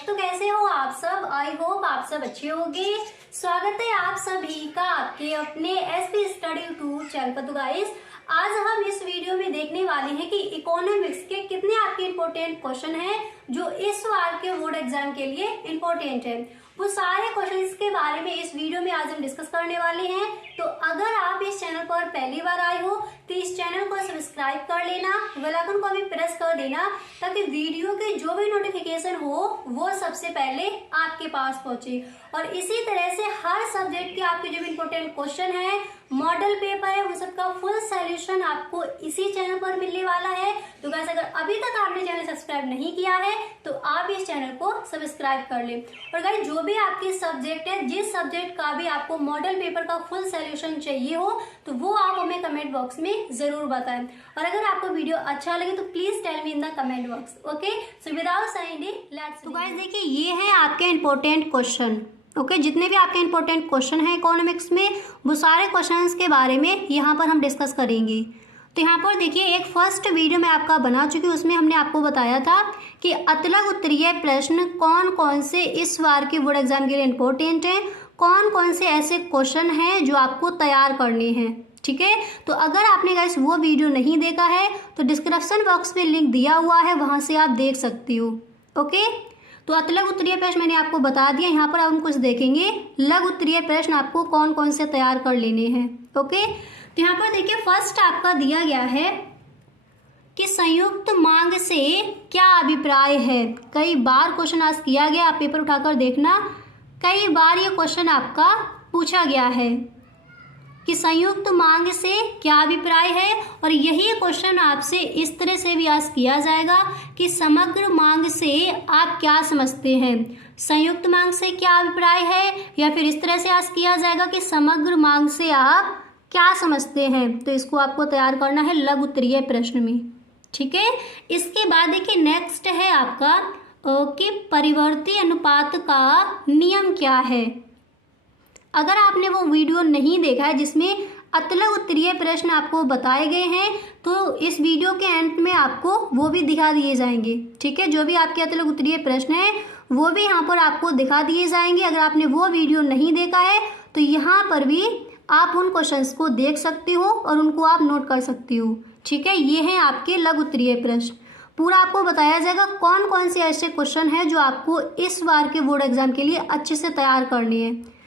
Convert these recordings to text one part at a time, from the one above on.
Guys, तो कैसे हो आप सब। आई होप आप सब अच्छे होंगे। स्वागत है आप सभी का आपके अपने एसपी स्टडी 2 चैनल पर। तो गाइस, आज हम इस वीडियो में देखने वाले हैं कि इकोनॉमिक्स के कितने आपके इम्पोर्टेंट क्वेश्चन हैं जो इस बार के बोर्ड एग्जाम के लिए इम्पोर्टेंट है। वो सारे क्वेश्चंस के बारे में इस वीडियो में आज हम डिस्कस करने वाले हैं। तो अगर आप इस चैनल पर पहली बार आए हो तो इस चैनल को सब्सक्राइब कर लेना, बेल आइकन को भी प्रेस कर देना ताकि वीडियो के जो भी नोटिफिकेशन हो वो सबसे पहले आपके पास पहुंचे। और इसी तरह से हर सब्जेक्ट के आपके जो भी इम्पोर्टेंट क्वेश्चन है, मॉडल पेपर है, उन सबका फुल सोल्यूशन आपको इसी चैनल पर मिलने वाला है। तो गाइस, अगर अभी तक आपने चैनल सब्सक्राइब नहीं किया है तो आप इस चैनल को सब्सक्राइब कर ले। और गाइस, जो भी आपके सब्जेक्ट है, जिस सब्जेक्ट का भी आपको मॉडल पेपर का फुल सोल्यूशन चाहिए हो तो वो आप हमें कमेंट बॉक्स में जरूर बताएं। और अगर आपको वीडियो अच्छा लगे तो please tell me in the comment box. Okay, so without saying let's. तो गाइस देखिए, ये है आपके इम्पोर्टेंट क्वेश्चन। ओके, जितने भी आपके इम्पोर्टेंट क्वेश्चन हैं इकोनॉमिक्स में, वो सारे क्वेश्चंस के बारे में यहाँ पर हम डिस्कस करेंगे। तो यहाँ पर देखिए, एक फर्स्ट वीडियो मैं आपका बना चुकी हूँ, उसमें हमने आपको बताया था कि अतलग उत्तरीय प्रश्न कौन कौन से इस बार के बोर्ड एग्जाम के लिए इम्पोर्टेंट हैं, कौन कौन से ऐसे क्वेश्चन हैं जो आपको तैयार करने हैं। ठीक है, तो अगर आपने गाइस वो वीडियो नहीं देखा है तो डिस्क्रिप्शन बॉक्स में लिंक दिया हुआ है, वहाँ से आप देख सकती हो। ओके, तो अतलग उत्तरीय प्रश्न मैंने आपको बता दिया। यहाँ पर हम कुछ देखेंगे लघु उत्तरीय प्रश्न आपको कौन कौन से तैयार कर लेने हैं। ओके, तो यहाँ पर देखिए, फर्स्ट आपका दिया गया है कि संयुक्त मांग से क्या अभिप्राय है। कई बार क्वेश्चन आज किया गया, आप पेपर उठाकर देखना, कई बार ये क्वेश्चन आपका पूछा गया है कि संयुक्त मांग से क्या अभिप्राय है। और यही क्वेश्चन आपसे इस तरह से भी आज किया जाएगा कि समग्र मांग से आप क्या समझते हैं। संयुक्त मांग से क्या अभिप्राय है, या फिर इस तरह से आज किया जाएगा कि समग्र मांग से आप क्या समझते हैं। तो इसको आपको तैयार करना है लघु उत्तरीय प्रश्न में। ठीक है, इसके बाद देखिए नेक्स्ट है आपका कि परिवर्ती अनुपात का नियम क्या है। अगर आपने वो वीडियो नहीं देखा है जिसमें अतलग उत्तरीय प्रश्न आपको बताए गए हैं, तो इस वीडियो के एंड में आपको वो भी दिखा दिए जाएंगे। ठीक है, जो भी आपके अतलग उत्तरीय प्रश्न है वो भी यहाँ पर आपको दिखा दिए जाएंगे। अगर आपने वो वीडियो नहीं देखा है तो यहाँ पर भी आप उन क्वेश्चंस को देख सकती हो और उनको आप नोट कर सकती हो। ठीक है, ये हैं आपके लघु उत्तरीय प्रश्न। पूरा आपको बताया जाएगा कौन कौन से ऐसे क्वेश्चन हैं जो आपको इस बार के बोर्ड एग्जाम के लिए अच्छे से तैयार करने हैं।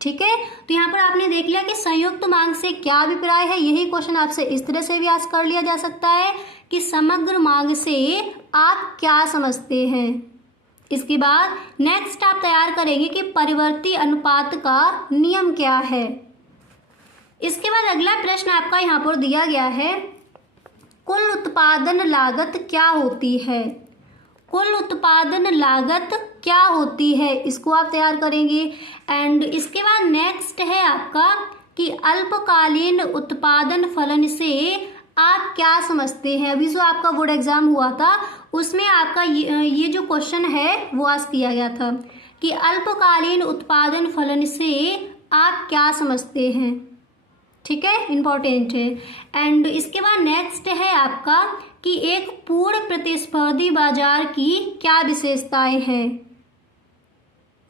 ठीक है, तो यहाँ पर आपने देख लिया कि संयुक्त मांग से क्या अभिप्राय है। यही क्वेश्चन आपसे इस तरह से भी आज कर लिया जा सकता है कि समग्र मांग से आप क्या समझते हैं। इसके बाद नेक्स्ट आप तैयार करेंगे कि परिवर्ती अनुपात का नियम क्या है। इसके बाद अगला प्रश्न आपका यहाँ पर दिया गया है, कुल उत्पादन लागत क्या होती है। कुल उत्पादन लागत क्या होती है, इसको आप तैयार करेंगे। एंड इसके बाद नेक्स्ट है आपका कि अल्पकालीन उत्पादन फलन से आप क्या समझते हैं। अभी जो आपका बोर्ड एग्जाम हुआ था उसमें आपका ये जो क्वेश्चन है वो आज किया गया था कि अल्पकालीन उत्पादन फलन से आप क्या समझते हैं। ठीक है, इम्पोर्टेंट है। एंड इसके बाद नेक्स्ट है आपका कि एक पूर्ण प्रतिस्पर्धी बाजार की क्या विशेषताएं हैं।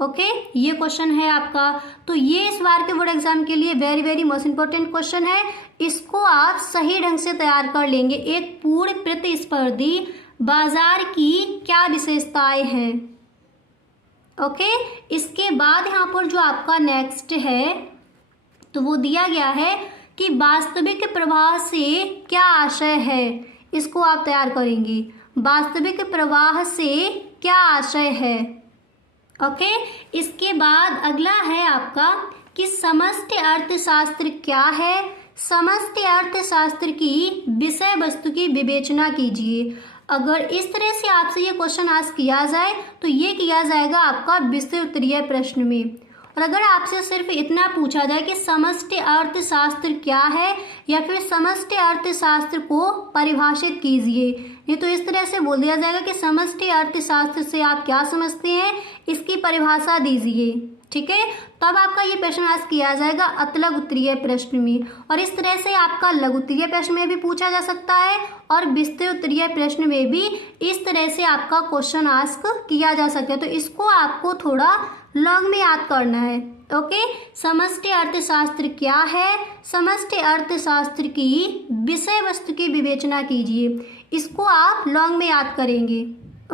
ओके, ये क्वेश्चन है आपका। तो ये इस बार के बोर्ड एग्जाम के लिए very very most important question है। इसको आप सही ढंग से तैयार कर लेंगे। एक पूर्ण प्रतिस्पर्धी बाजार की क्या विशेषताएं हैं। ओके, इसके बाद यहाँ पर जो आपका नेक्स्ट है तो वो दिया गया है कि वास्तविक प्रवाह से क्या आशय है। इसको आप तैयार करेंगे, वास्तविक प्रवाह से क्या आशय है। ओके, इसके बाद अगला है आपका कि समष्टि अर्थशास्त्र क्या है। समष्टि अर्थशास्त्र की विषय वस्तु की विवेचना कीजिए। अगर इस तरह से आपसे ये क्वेश्चन आज किया जाए तो ये किया जाएगा आपका विषय उत्तरीय प्रश्न में। और अगर आपसे सिर्फ इतना पूछा जाए कि समष्टि अर्थशास्त्र क्या है, या फिर समष्टि अर्थशास्त्र को परिभाषित कीजिए, ये तो इस तरह से बोल दिया जाएगा कि समष्टि अर्थशास्त्र से आप क्या समझते हैं, इसकी परिभाषा दीजिए। ठीक है। तब आपका ये प्रश्न आज किया जाएगा अतलग उत्तरीय प्रश्न में, और इस तरह से आपका लघु उत्तरीय प्रश्न में भी पूछा जा सकता है और विस्तृत उत्तरीय प्रश्न में भी इस तरह से आपका क्वेश्चन आस्क किया जा सकता है। तो इसको आपको थोड़ा लॉन्ग में याद करना है। ओके, समष्टि अर्थशास्त्र क्या है? समष्टि अर्थशास्त्र की विषय वस्तु की विवेचना कीजिए, इसको आप लॉन्ग में याद करेंगे।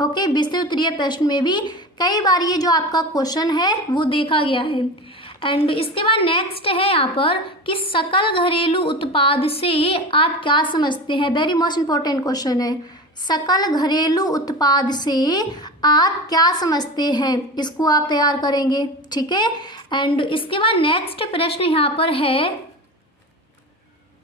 ओके, विस्तृत उत्तरीय प्रश्न में भी कई बार ये जो आपका क्वेश्चन है वो देखा गया है। एंड इसके बाद नेक्स्ट है यहाँ पर कि सकल घरेलू उत्पाद से आप क्या समझते हैं? वेरी मोस्ट इंपॉर्टेंट क्वेश्चन है। सकल घरेलू उत्पाद से आप क्या समझते हैं, इसको आप तैयार करेंगे, ठीक है। एंड इसके बाद नेक्स्ट प्रश्न यहाँ पर है,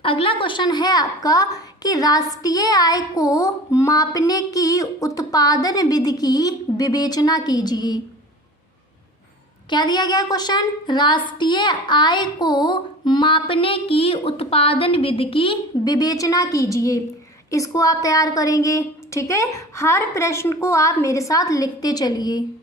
अगला क्वेश्चन है आपका कि राष्ट्रीय आय को मापने की उत्पादन विधि की विवेचना कीजिए। क्या दिया गया क्वेश्चन? राष्ट्रीय आय को मापने की उत्पादन विधि की विवेचना कीजिए, इसको आप तैयार करेंगे, ठीक है। हर प्रश्न को आप मेरे साथ लिखते चलिए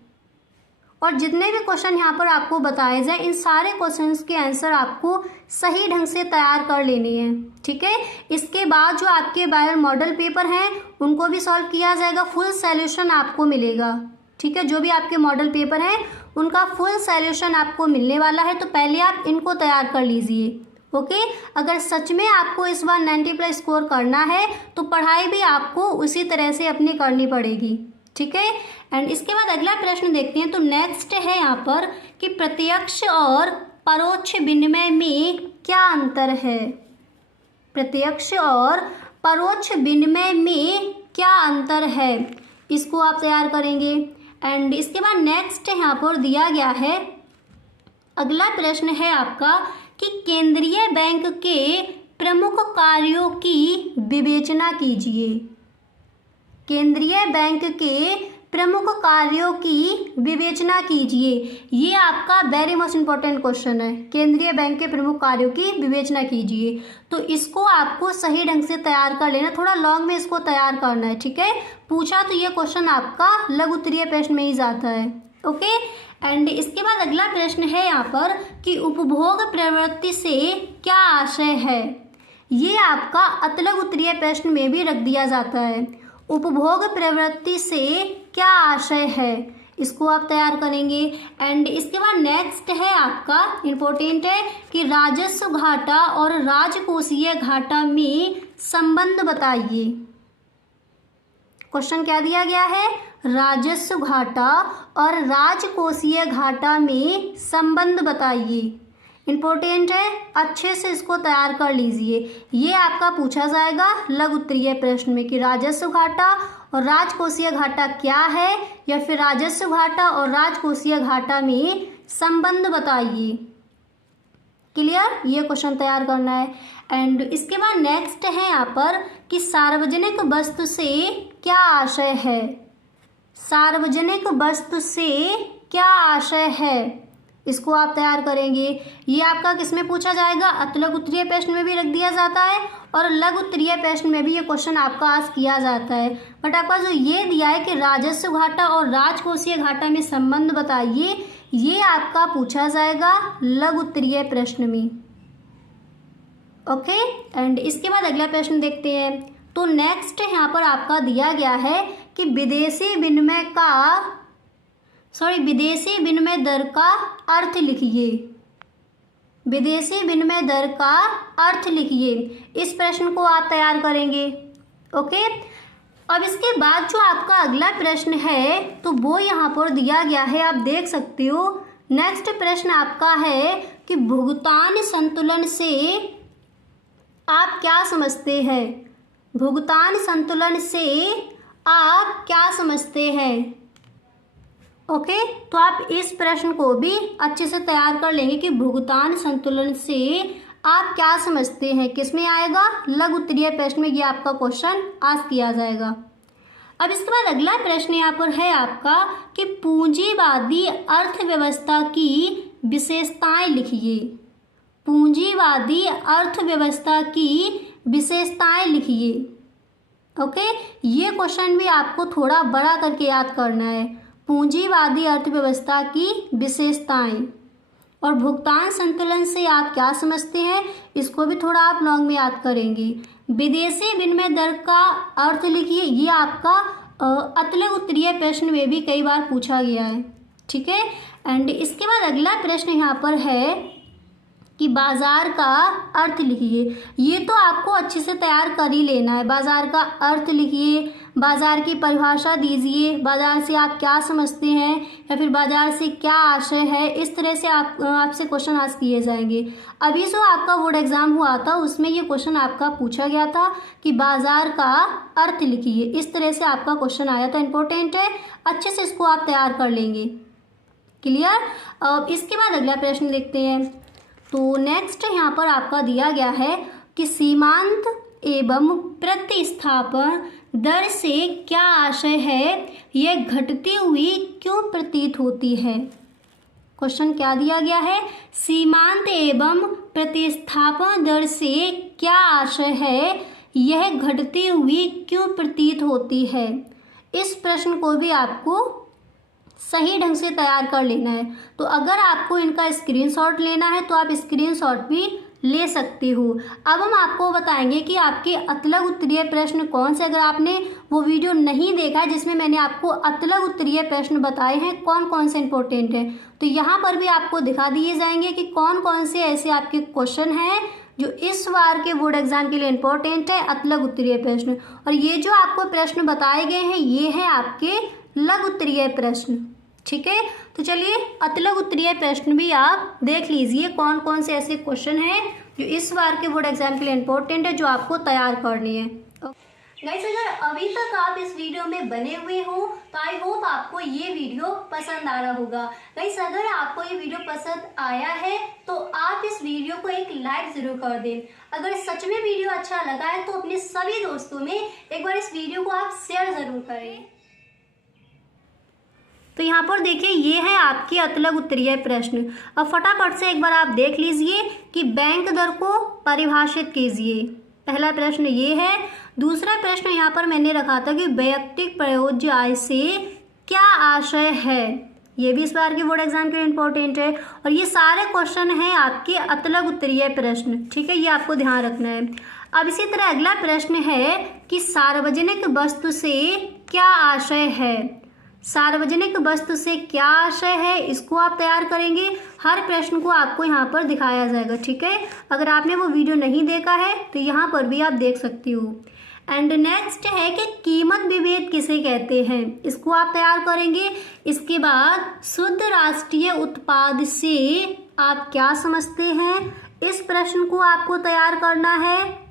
और जितने भी क्वेश्चन यहाँ पर आपको बताए जाए इन सारे क्वेश्चंस के आंसर आपको सही ढंग से तैयार कर लेने हैं, ठीक है। इसके बाद जो आपके बायो मॉडल पेपर हैं उनको भी सॉल्व किया जाएगा, फुल सॉल्यूशन आपको मिलेगा, ठीक है। जो भी आपके मॉडल पेपर हैं उनका फुल सॉल्यूशन आपको मिलने वाला है, तो पहले आप इनको तैयार कर लीजिए। ओके, अगर सच में आपको इस बार 90+ स्कोर करना है तो पढ़ाई भी आपको उसी तरह से अपनी करनी पड़ेगी, ठीक है। एंड इसके बाद अगला प्रश्न देखते हैं। तो नेक्स्ट है यहाँ पर कि प्रत्यक्ष और परोक्ष विनिमय में क्या अंतर है? प्रत्यक्ष और परोक्ष विनिमय में क्या अंतर है, इसको आप तैयार करेंगे। एंड इसके बाद नेक्स्ट यहाँ पर दिया गया है, अगला प्रश्न है आपका कि केंद्रीय बैंक के प्रमुख कार्यों की विवेचना कीजिए। केंद्रीय बैंक के प्रमुख कार्यों की विवेचना कीजिए, ये आपका वेरी मोस्ट इंपॉर्टेंट क्वेश्चन है। केंद्रीय बैंक के प्रमुख कार्यों की विवेचना कीजिए, तो इसको आपको सही ढंग से तैयार कर लेना, थोड़ा लॉन्ग में इसको तैयार करना है, ठीक है। पूछा तो ये क्वेश्चन आपका लघु उत्तरीय प्रश्न में ही जाता है। ओके, एंड इसके बाद अगला प्रश्न है यहाँ पर कि उपभोग प्रवृत्ति से क्या आशय है? ये आपका अतलग उत्तरीय प्रश्न में भी रख दिया जाता है। उपभोग प्रवृत्ति से क्या आशय है, इसको आप तैयार करेंगे। एंड इसके बाद नेक्स्ट है आपका इम्पोर्टेंट है कि राजस्व घाटा और राजकोषीय घाटा में संबंध बताइए। क्वेश्चन क्या दिया गया है? राजस्व घाटा और राजकोषीय घाटा में संबंध बताइए। इम्पोर्टेंट है, अच्छे से इसको तैयार कर लीजिए, ये आपका पूछा जाएगा लघु उत्तरीय प्रश्न में कि राजस्व घाटा और राजकोषीय घाटा क्या है, या फिर राजस्व घाटा और राजकोषीय घाटा में संबंध बताइए। क्लियर, ये क्वेश्चन तैयार करना है। एंड इसके बाद नेक्स्ट है यहाँ पर कि सार्वजनिक वस्तु से क्या आशय है? सार्वजनिक वस्तु से क्या आशय है, इसको आप तैयार करेंगे। ये आपका किसमें पूछा जाएगा? अतलग उत्तरीय प्रश्न में भी रख दिया जाता है और लघु उत्तरीय प्रश्न में भी ये क्वेश्चन आपका आज किया जाता है। बट आपका जो ये दिया है कि राजस्व घाटा और राजकोषीय घाटा में संबंध बताइए, ये आपका पूछा जाएगा लघु उत्तरीय प्रश्न में। ओके, एंड इसके बाद अगला प्रश्न देखते हैं। तो नेक्स्ट यहाँ पर आपका दिया गया है कि विदेशी विनिमय दर का अर्थ लिखिए। विदेशी विनिमय दर का अर्थ लिखिए, इस प्रश्न को आप तैयार करेंगे। ओके, अब इसके बाद जो आपका अगला प्रश्न है तो वो यहाँ पर दिया गया है, आप देख सकते हो। नेक्स्ट प्रश्न आपका है कि भुगतान संतुलन से आप क्या समझते हैं? भुगतान संतुलन से आप क्या समझते हैं? ओके, तो आप इस प्रश्न को भी अच्छे से तैयार कर लेंगे कि भुगतान संतुलन से आप क्या समझते हैं, किसमें आएगा? लघु उत्तरीय प्रश्न में ये आपका क्वेश्चन आज किया जाएगा। अब इसके बाद अगला प्रश्न यहाँ पर है आपका कि पूंजीवादी अर्थव्यवस्था की विशेषताएं लिखिए। पूंजीवादी अर्थव्यवस्था की विशेषताएं लिखिए। ओके, ये क्वेश्चन भी आपको थोड़ा बड़ा करके याद करना है। पूंजीवादी अर्थव्यवस्था की विशेषताएं। और भुगतान संतुलन से आप क्या समझते हैं, इसको भी थोड़ा आप लॉन्ग में याद करेंगे। विदेशी विनिमय दर का अर्थ लिखिए, ये आपका अतुल्य उत्तरीय प्रश्न में भी कई बार पूछा गया है, ठीक है। एंड इसके बाद अगला प्रश्न यहाँ पर है कि बाजार का अर्थ लिखिए। ये तो आपको अच्छे से तैयार कर ही लेना है। बाजार का अर्थ लिखिए, बाजार की परिभाषा दीजिए, बाजार से आप क्या समझते हैं या फिर बाजार से क्या आशय है, इस तरह से आपसे क्वेश्चन आस्क किए जाएंगे। अभी जो आपका बोर्ड एग्जाम हुआ था उसमें ये क्वेश्चन आपका पूछा गया था कि बाजार का अर्थ लिखिए, इस तरह से आपका क्वेश्चन आया था। इंपॉर्टेंट है, अच्छे से इसको आप तैयार कर लेंगे। क्लियर। अब इसके बाद अगला प्रश्न देखते हैं। तो नेक्स्ट यहाँ पर आपका दिया गया है कि सीमांत एवं प्रतिस्थापन दर से क्या आशय है, यह घटती हुई क्यों प्रतीत होती है। क्वेश्चन क्या दिया गया है, सीमांत एवं प्रतिस्थापन दर से क्या आशय है, यह घटती हुई क्यों प्रतीत होती है। इस प्रश्न को भी आपको सही ढंग से तैयार कर लेना है। तो अगर आपको इनका स्क्रीनशॉट लेना है तो आप स्क्रीनशॉट भी ले सकते हो। अब हम आपको बताएंगे कि आपके अतुल्य उत्तरीय प्रश्न कौन से, अगर आपने वो वीडियो नहीं देखा जिसमें मैंने आपको अतुल्य उत्तरीय प्रश्न बताए हैं कौन कौन से इंपॉर्टेंट हैं, तो यहाँ पर भी आपको दिखा दिए जाएंगे कि कौन कौन से ऐसे आपके क्वेश्चन हैं जो इस बार के बोर्ड एग्जाम के लिए इंपॉर्टेंट है, अतुल्य उत्तरीय प्रश्न। और ये जो आपको प्रश्न बताए गए हैं ये हैं आपके लघु उत्तरीय प्रश्न, ठीक है। तो चलिए अतुल्य उत्तरीय प्रश्न भी आप देख लीजिए कौन कौन से ऐसे क्वेश्चन हैं जो इस बार के बोर्ड एग्जाम के लिए इंपॉर्टेंट है, जो आपको तैयार करनी है। गाइस, अगर अभी तक आप इस वीडियो में बने हुए हो तो आई होप आपको ये वीडियो पसंद आ रहा होगा। गाइस, अगर आपको ये वीडियो पसंद आया है तो आप इस वीडियो को एक लाइक जरूर कर दें। अगर सच में वीडियो अच्छा लगा है तो अपने सभी दोस्तों में एक बार इस वीडियो को आप शेयर जरूर करें। तो यहाँ पर देखिए ये है आपके अतुल्य उत्तरीय प्रश्न। अब फटाफट से एक बार आप देख लीजिए कि बैंक दर को परिभाषित कीजिए। पहला प्रश्न ये है। दूसरा प्रश्न यहाँ पर मैंने रखा था कि वैयक्तिक प्रयोज्य आय से क्या आशय है, ये भी इस बार के बोर्ड एग्जाम के लिए इंपॉर्टेंट है। और ये सारे क्वेश्चन हैं आपके अतुल्य उत्तरीय प्रश्न, ठीक है, ये आपको ध्यान रखना है। अब इसी तरह अगला प्रश्न है कि सार्वजनिक वस्तु से क्या आशय है। सार्वजनिक वस्तु से क्या आशय है, इसको आप तैयार करेंगे। हर प्रश्न को आपको यहाँ पर दिखाया जाएगा, ठीक है। अगर आपने वो वीडियो नहीं देखा है तो यहाँ पर भी आप देख सकती हो। एंड नेक्स्ट है कि कीमत विभेद किसे कहते हैं, इसको आप तैयार करेंगे। इसके बाद शुद्ध राष्ट्रीय उत्पाद से आप क्या समझते हैं, इस प्रश्न को आपको तैयार करना है,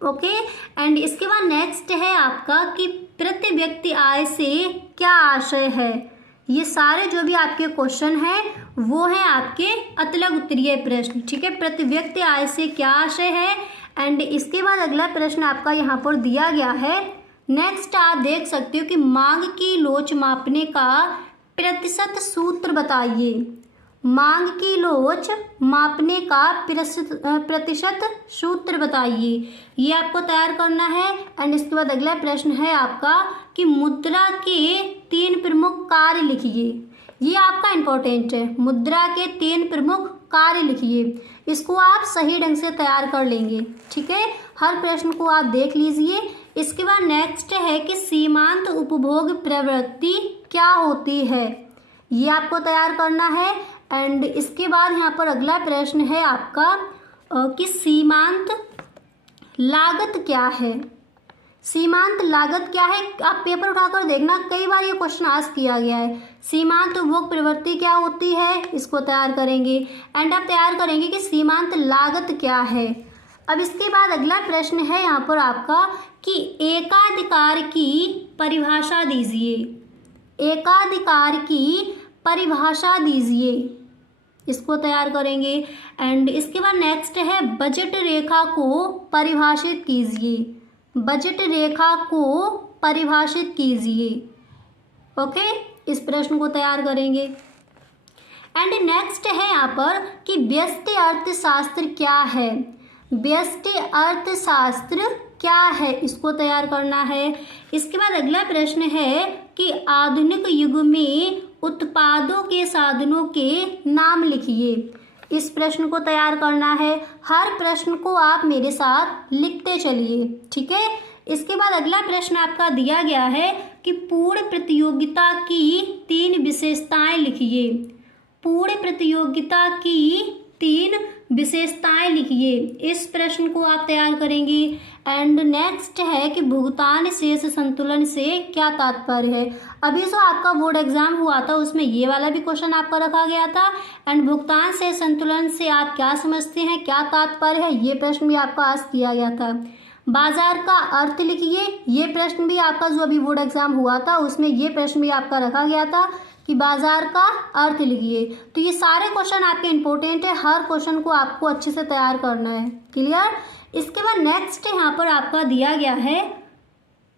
ओके। एंड इसके बाद नेक्स्ट है आपका कि प्रति व्यक्ति आय से क्या आशय है। ये सारे जो भी आपके क्वेश्चन हैं वो हैं आपके अतुल्य उत्तरीय प्रश्न, ठीक है। प्रति व्यक्ति आय से क्या आशय है। एंड इसके बाद अगला प्रश्न आपका यहाँ पर दिया गया है। नेक्स्ट आप देख सकते हो कि मांग की लोच मापने का प्रतिशत सूत्र बताइए। मांग की लोच मापने का प्रतिशत सूत्र बताइए, ये आपको तैयार करना है। एंड इसके बाद अगला प्रश्न है आपका कि मुद्रा के 3 प्रमुख कार्य लिखिए। ये आपका इंपॉर्टेंट है, मुद्रा के 3 प्रमुख कार्य लिखिए। इसको आप सही ढंग से तैयार कर लेंगे, ठीक है। हर प्रश्न को आप देख लीजिए। इसके बाद नेक्स्ट है कि सीमांत उपभोग प्रवृत्ति क्या होती है, ये आपको तैयार करना है। एंड इसके बाद यहाँ पर अगला प्रश्न है आपका कि सीमांत लागत क्या है। सीमांत लागत क्या है, आप पेपर उठाकर देखना, कई बार ये क्वेश्चन आस्क किया गया है। सीमांत उपभोग प्रवृत्ति क्या होती है, इसको तैयार करेंगे। एंड आप तैयार करेंगे कि सीमांत लागत क्या है। अब इसके बाद अगला प्रश्न है यहाँ पर आपका कि एकाधिकार की परिभाषा दीजिए। एकाधिकार की परिभाषा दीजिए, इसको तैयार करेंगे। एंड इसके बाद नेक्स्ट है बजट रेखा को परिभाषित कीजिए। बजट रेखा को परिभाषित कीजिए, ओके, इस प्रश्न को तैयार करेंगे। एंड नेक्स्ट है यहाँ पर कि व्यष्टि अर्थशास्त्र क्या है। व्यष्टि अर्थशास्त्र क्या है, इसको तैयार करना है। इसके बाद अगला प्रश्न है कि आधुनिक युग में उत्पादों के साधनों के नाम लिखिए। इस प्रश्न को तैयार करना है। हर प्रश्न को आप मेरे साथ लिखते चलिए, ठीक है। इसके बाद अगला प्रश्न आपका दिया गया है कि पूर्ण प्रतियोगिता की 3 विशेषताएं लिखिए। पूर्ण प्रतियोगिता की 3 विशेषताएं लिखिए। इस प्रश्न को आप तैयार करेंगे। एंड नेक्स्ट है कि भुगतान शेष संतुलन से क्या तात्पर्य है। अभी जो आपका बोर्ड एग्जाम हुआ था उसमें ये वाला भी क्वेश्चन आपका रखा गया था। एंड भुगतान शेष संतुलन से आप क्या समझते हैं, क्या तात्पर्य है, ये प्रश्न भी आपका आज किया गया था। बाजार का अर्थ लिखिए। ये प्रश्न भी आपका जो अभी बोर्ड एग्जाम हुआ था उसमें ये प्रश्न भी आपका रखा गया था कि बाजार का अर्थ लिखिए। तो ये सारे क्वेश्चन आपके इंपॉर्टेंट है, हर क्वेश्चन को आपको अच्छे से तैयार करना है। क्लियर। इसके बाद नेक्स्ट यहाँ पर आपका दिया गया है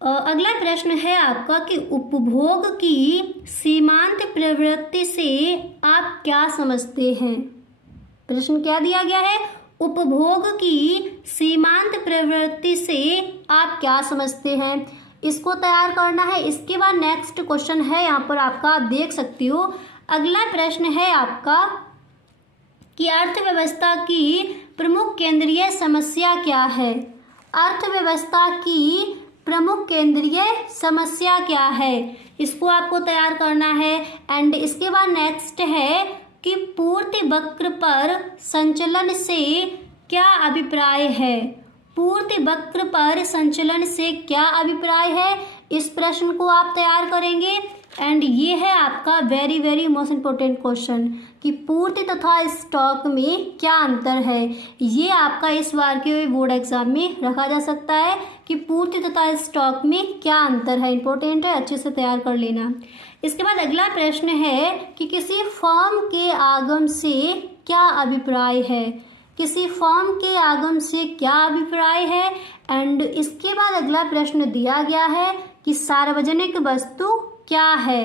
अगला प्रश्न है आपका कि उपभोग की सीमांत प्रवृत्ति से आप क्या समझते हैं। प्रश्न क्या दिया गया है, उपभोग की सीमांत प्रवृत्ति से आप क्या समझते हैं, इसको तैयार करना है। इसके बाद नेक्स्ट क्वेश्चन है यहाँ पर आपका, आप देख सकते हो। अगला प्रश्न है आपका कि अर्थव्यवस्था की प्रमुख केंद्रीय समस्या क्या है। अर्थव्यवस्था की प्रमुख केंद्रीय समस्या क्या है, इसको आपको तैयार करना है। एंड इसके बाद नेक्स्ट है कि पूर्ति वक्र पर संचलन से क्या अभिप्राय है। पूर्ति वक्र पर संचलन से क्या अभिप्राय है, इस प्रश्न को आप तैयार करेंगे। एंड ये है आपका वेरी मोस्ट इम्पोर्टेंट क्वेश्चन कि पूर्ति तथा स्टॉक में क्या अंतर है। ये आपका इस बार के बोर्ड एग्जाम में रखा जा सकता है कि पूर्ति तथा स्टॉक में क्या अंतर है। इंपॉर्टेंट है, अच्छे से तैयार कर लेना। इसके बाद अगला प्रश्न है कि किसी फर्म के आगम से क्या अभिप्राय है। किसी फर्म के आगम से क्या अभिप्राय है। एंड इसके बाद अगला प्रश्न दिया गया है कि सार्वजनिक वस्तु क्या है।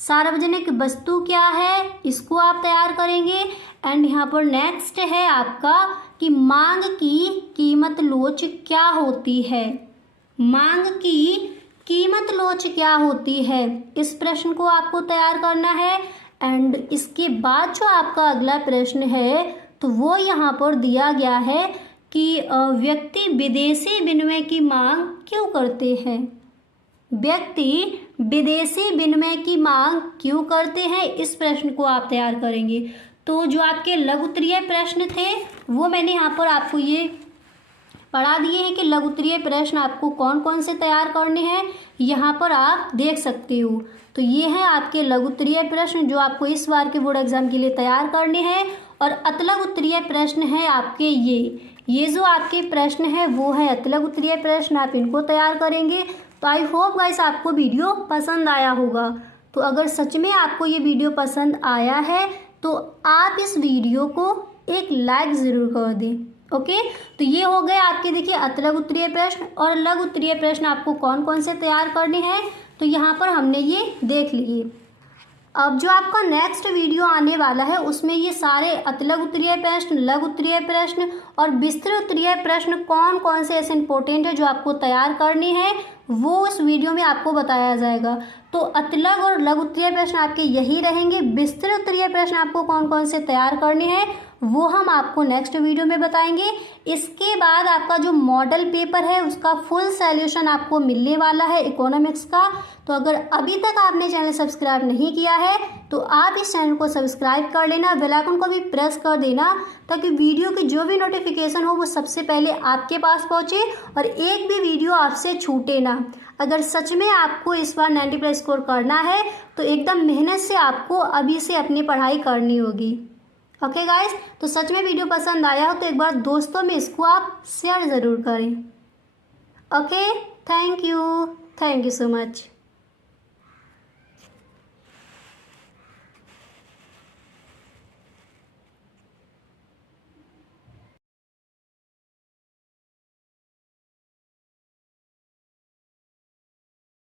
सार्वजनिक वस्तु क्या है, इसको आप तैयार करेंगे। एंड यहाँ पर नेक्स्ट है आपका कि मांग की कीमत लोच क्या होती है। मांग की कीमत लोच क्या होती है, इस प्रश्न को आपको तैयार करना है। एंड इसके बाद जो आपका अगला प्रश्न है तो वो यहाँ पर दिया गया है कि व्यक्ति विदेशी विनिमय की मांग क्यों करते हैं। व्यक्ति विदेशी विनिमय की मांग क्यों करते हैं, इस प्रश्न को आप तैयार करेंगे। तो जो आपके लघु उत्तरीय प्रश्न थे वो मैंने यहाँ पर आपको ये पढ़ा दिए हैं कि लघु उत्तरीय प्रश्न आपको कौन कौन से तैयार करने हैं, यहाँ पर आप देख सकते हो। तो ये है आपके लघु उत्तरीय प्रश्न जो आपको इस बार के बोर्ड एग्जाम के लिए तैयार करने हैं। और अतिलघु उत्तरीय प्रश्न है आपके ये जो आपके प्रश्न है वो है अतिलघु उत्तरीय प्रश्न, आप इनको तैयार करेंगे। तो आई होप गाइस आपको वीडियो पसंद आया होगा। तो अगर सच में आपको ये वीडियो पसंद आया है तो आप इस वीडियो को एक लाइक ज़रूर कर दें। ओके, तो ये हो गए आपके देखिए अतिलघु उत्तरीय प्रश्न। और लघु उत्तरीय प्रश्न आपको कौन कौन से तैयार करने हैं तो यहाँ पर हमने ये देख लिए। अब जो आपका नेक्स्ट वीडियो आने वाला है उसमें ये सारे अतिलघु उत्तरीय प्रश्न, लघु उत्तरीय प्रश्न और विस्तृत उत्तरीय प्रश्न कौन कौन से ऐसे इंपॉर्टेंट है जो आपको तैयार करने हैं वो उस वीडियो में आपको बताया जाएगा। तो अतिलघु और लघु उत्तरीय प्रश्न आपके यही रहेंगे। विस्तृत उत्तरीय प्रश्न आपको कौन कौन से तैयार करने हैं वो हम आपको नेक्स्ट वीडियो में बताएंगे। इसके बाद आपका जो मॉडल पेपर है उसका फुल सॉल्यूशन आपको मिलने वाला है इकोनॉमिक्स का। तो अगर अभी तक आपने चैनल सब्सक्राइब नहीं किया है तो आप इस चैनल को सब्सक्राइब कर लेना, बेल आइकन को भी प्रेस कर देना ताकि वीडियो की जो भी नोटिफिकेशन हो वो सबसे पहले आपके पास पहुंचे और एक भी वीडियो आपसे छूटे ना। अगर सच में आपको इस बार 90+ स्कोर करना है तो एकदम मेहनत से आपको अभी से अपनी पढ़ाई करनी होगी। ओके गाइस, तो सच में वीडियो पसंद आया हो तो एक बार दोस्तों में इसको आप शेयर ज़रूर करें। Okay, thank you so much.